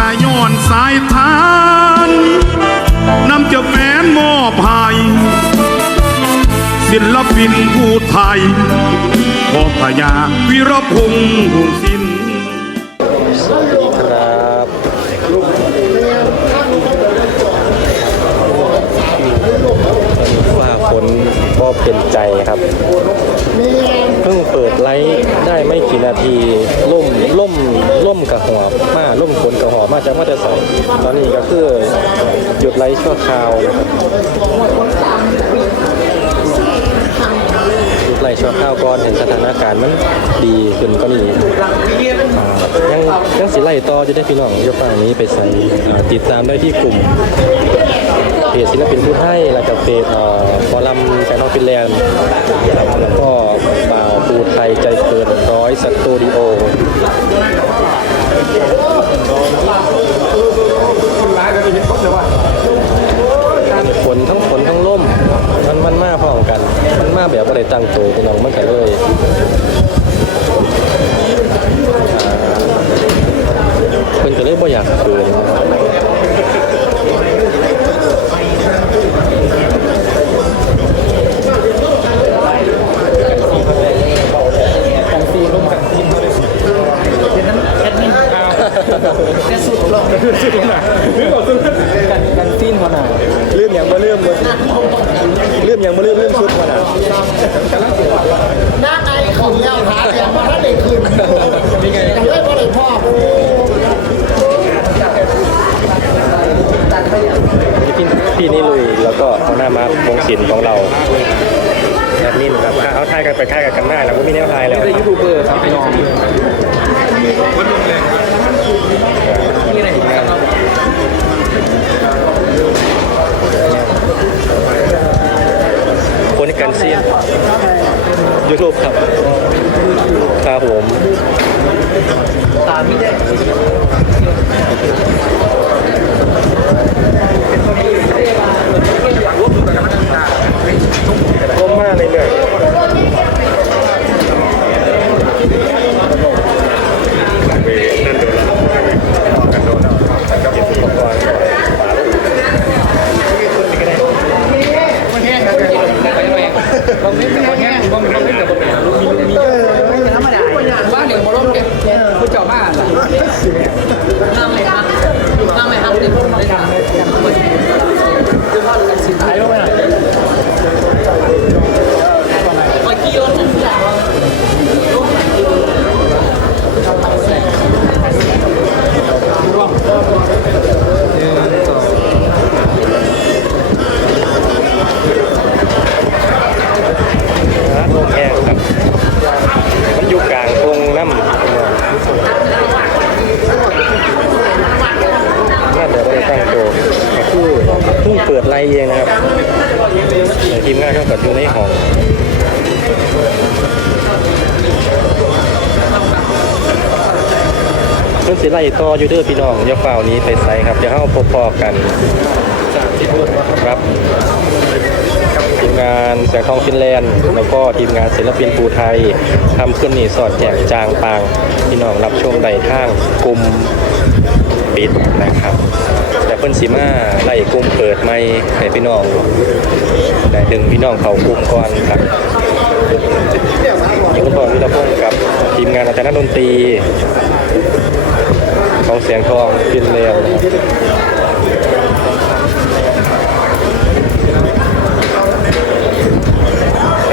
กายย้อนสายทานนำจะแฟนมอบให้ศิลปินผู้ไทยขอพยาวิรพงษ์วงศิลป์สวัสดีครับฝ่าฝนก็เป็นใจครับ เพิ่งเปิดไลฟ์ได้ไม่กี่นาที ล่มล่มล่มกระหอบมาล่มฝนกระหอบมาจากมาจะใส่ตอนนี้ก็คือหยุดไลฟ์ชั่วคราวนะครับหยุดไลฟ์ชั่วคราวก่อนเห็นสถานการณ์มันดีขึ้นก็มีอ่ยังยังสิไล่ต่อจะได้พี่น้องยกฝั่งนี้ไปใส่ติดตามได้ที่กลุ่มเพจศิลปินผู้ให้แล้วก็เพจเอ่อฟอรัมแฟนทองฟินแลนด์แล้วก็ ลืมอกสุดกันกันซีนขนาดลืมอย่างบ่ลืมบ่ลืมอย่างบ่ลืมลืมชุดบ่น่ะหน้าในขึ้นแล้วขาเดียวมาถ้าเด็กขึ้นยังไม่พอได้พ่อโอ้พี่พี่นี่ลุยแล้วก็เอาหน้ามาวงศิลป์ของเราแอดมินะครับเอาทายกันไปทายกันกันหน้าแล้วก็มีแนวทายแล้วยูทูบเบอร์ครับน้อง ยูทูบครับครับผมก้มมากเลยเลย น่าจะได้ผู้เปิดไลน์เองนะครับทีมงานเขากับอยู่ในห้องเพิ่นสิไล่ต่ออยู่เด้อพี่น้องอย่าเฝ้านี้ไปไสครับเดี๋ยวเฮาพบพอกัน ครับทีมงานแสงทองฟินแลนด์ แล้วก็ทีมงานศิลปินภูไทยทำขึ้นนี่สอดแจกจางปางพี่น้องรับชมได้ทางกลุ่มปิดนะครับ แต่เพิ่นสิมาไล่กลุ่มเปิดไม่ให้พี่น้องได้ดึงพี่น้องเข้ากลุ่มก่อนครับมีคุณพ่อวิรพงศ์กับทีมงานอาจารย์นักดนตรีของเสียงทองฟินแลนด์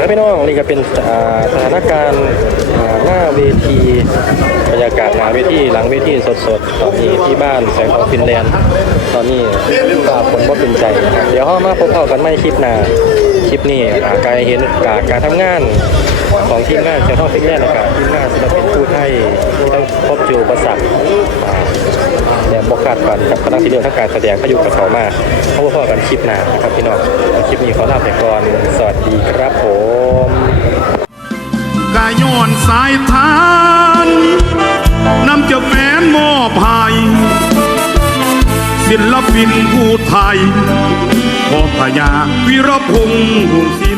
พี่น้องนี่ก็เป็นสถานการณ์หน้าเวทีบรรยากาศหน้าเวทีหลังเวทีสดๆ ตอนนี้ที่บ้านแสงทองฟินแลนด์ ตอนนี้ตาผลว่าเป็นใจครับเดี๋ยวห้ามาพบเขากันไม่คลิปหน้าคลิปนี้อ่าการเห็นการการทำงานของทีมงานแสงทองฟินแลนด์นะครับทีมงานศิลปินผู้ไทยที่ต้องพบเจออุปสรรค อ่าแต่บกขาดฝันกับคณะที่เรื่องทั้งการแสดงเขาอยู่กับเขามาเขาบอกันคลิปหน้านะครับพี่น้องคลิปนี้ขอลาไปก่อนสวัสดีครับผมกายย้อนสายทานนำเจะแฟนมอบให้ศิลปินผู้ไทยขอพยาวิรพงษ์วงศิล